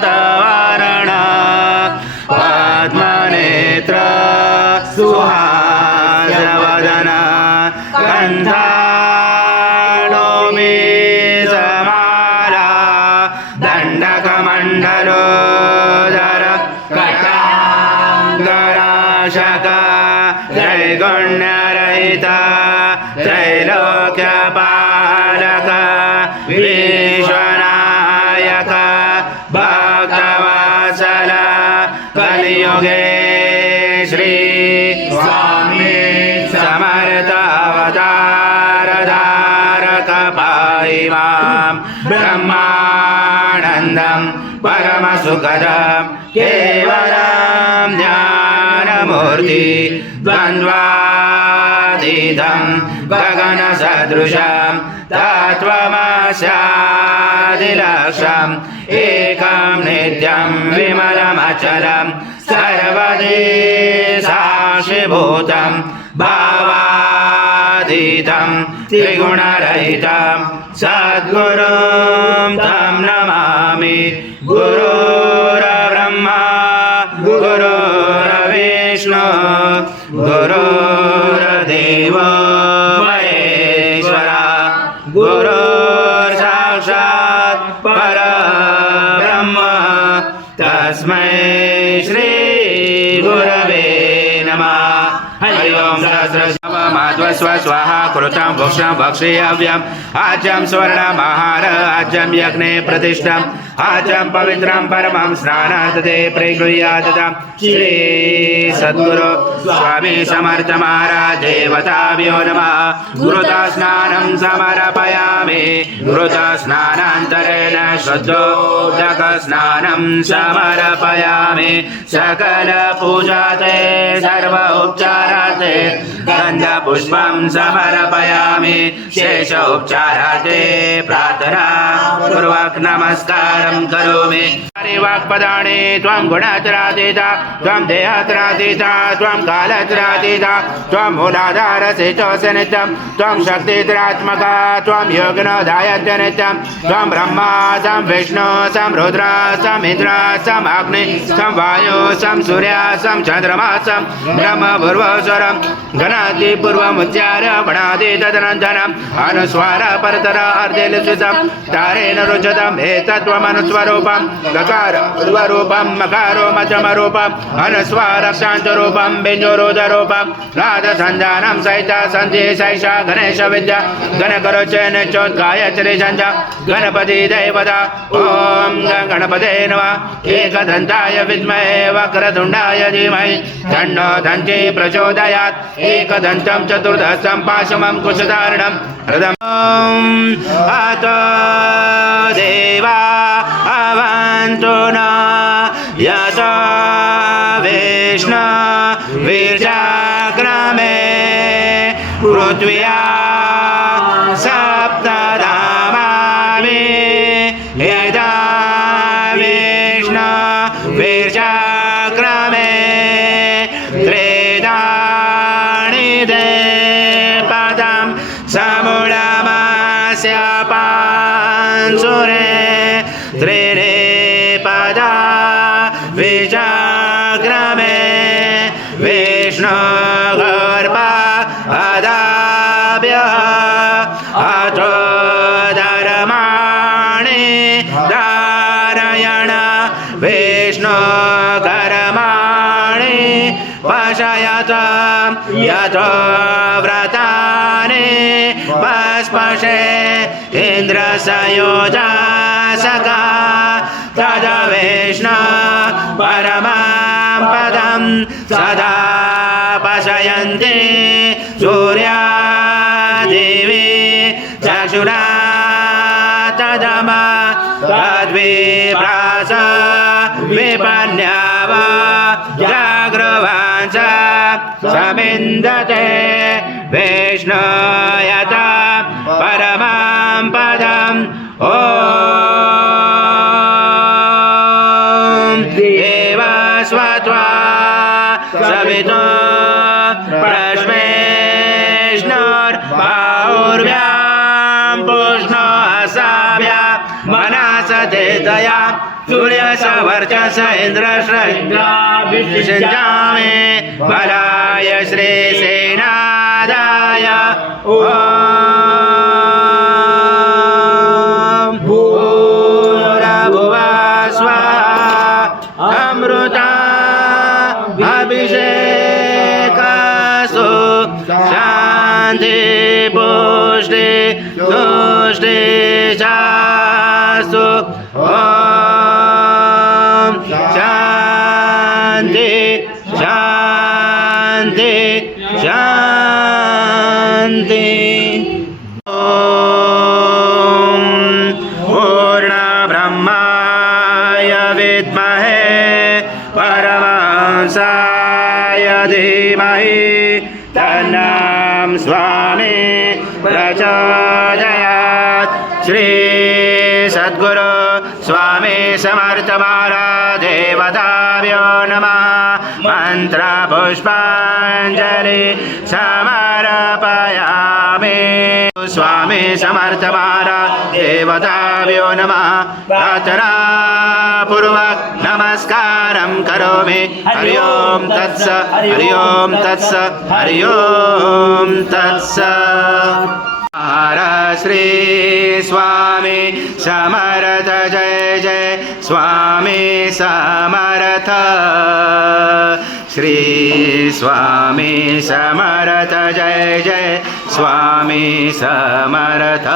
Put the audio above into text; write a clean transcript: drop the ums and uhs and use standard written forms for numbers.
रक्तवर्णा पद्मनेत्र सुहासवदना गन्धाणोमि समाला दण्डकमण्डलोदर कटाङ्गराशक त्रैगुण्यरहिता त्रैलोक्यपालक विश्वनायक भक्तवत्सल कलियुगे श्री स्वामी समर्थ अवतारधारक पाहि मां ब्रह्मानन्दं परमसुखदं केवलं ज्ञानमूर्ति द्वन्द्वातीतं गगनसदृशं तत्त्वमस्यादिलक्ष्यम् एकं नित्यं विमलमचलं सर्वदि साक्षिभूतं भावातीतं त्रिगुणरहितं सद्गुरुं तं नमामि। गुरुर्ब्रह्मा गुरुर्विष्णु गुरुर्देवो महेश्वरा गुरुर्साक्षात् परब्रह्म तस्मै श्री गुरवे नमः। हरि ओम सहस्रनाममाध्वस्व स्वाहा कृतं भक्षं भक्षेयव्यम् आज्यं स्वर्णमहार आज्यं यज्ञे प्रतिष्ठम् आज्यं पवित्रं परमं स्नानार्थे प्रगृह्यात् श्री सद्गुरु स्वामी समर्थ महाराज देवताभ्यो नमः। गुरुता स्नानं समर्पयामि गुरुता स्नानान्तरेण शुद्धोदक स्नानं समर्पयामि सकल पूजाते सर्व उपचाराते गन्धपुष्पं समर्पयामि शेष उपचाराते प्रार्थना पूर्वक नमस्कारं करोमि। वाक्पदानि त्वं गुणात्रातीता त्वं देहात्रातीता त्वं कालत्रातीता त्वं मूलाधारसि चोऽसि नित्यं त्वं शक्तित्रात्मका त्वं योगिनोधायत्य नित्यं त्वं ब्रह्मा सं विष्णु सं रुद्र सं इन्द्र सं अग्नि सं वायु सं सूर्य सं चन्द्रमा सं ब्रह्म भूर्भुवस्वरं गणाति पूर्वमुच्चार्य गणाति तदनन्तरम् अनुस्वार परतर अर्धेलुषितं तारेण रुचितम् एतत्त्वमनुस्वरूपं गकार उर्वरूपं मकारो मध्यमरूपम् अनुस्वारक्षान्तरूपं बिन्दुरुदरूपं नादसन्धानं सहिता सन्धि सैषा गणेश विद्या गणकरोचन चोद्गायत्री छन्द गणपति देवता ॐ गणपते नमः। एकदन्ताय विद्महे वक्रतुण्डाय धीमहि तन्नो दन्ती प्रचोदयात् एकदन्तं चतुर्दशं पाशमं कुशधारणं हृदम् अतो देवा अवन्तु न यतो विष्णु वीर्याक्रमे पृथ्व्या सप्तधामानि यदा विष्णु वीर्याक्रमे त्रेधानि ते पदं समूलमस्य पांसुरे त्रिरे पदा विजाग्रमे विष्णु गर्भा अदाभ्यः अथो धर्माणि धारयण विष्णु कर्माणि पशयत यतो व्रतानि पस्पशे इन्द्रसयोजासका तद विष्णु परमं पदं सदा पशयन्ति सूर्यादेवी चक्षुरा तदम तद्विप्रास विपन्याव जागृवांस समिन्दते विष्णु यथा परमं पदम् ॐ देवस्वत्वा सवितो प्रश्वेष्णोर्बाहुर्व्यां पुष्णो असाभ्या मनसते त्वया सूर्यस्य वर्चस इन्द्रश्रेन्द्राभिषिञ्चामि बलाय श्रीसेनादाय ॐ भूर्भुवः स्वः अमृता अभिषेकस्तु शान्ति पुष्टि तुष्टि चास्तु ॐ शान्ति शान्ति शान्ति ॐ पूर्णब्रह्माय विद्महे परमहंसाय धीमहि तन्नः स्वामी प्रचोदयात् श्री सद्गुरु स्वामी समर्थ महाराज देवताभ्यो नमः मंत्रपुष्पाञ्जलि समर्पयामि स्वामी समर्थ महाराज देवताभ्यो नमः प्रार्थनापूर्वक नमस्कारं करोमि हरि ओम तत्सत् हरि ओम तत्सत् हरि ओम तत्सत् श्री स्वामी समर्थ जय जय स्वामी समर्थ श्री स्वामी समर्थ जय जय स्वामी समर्थ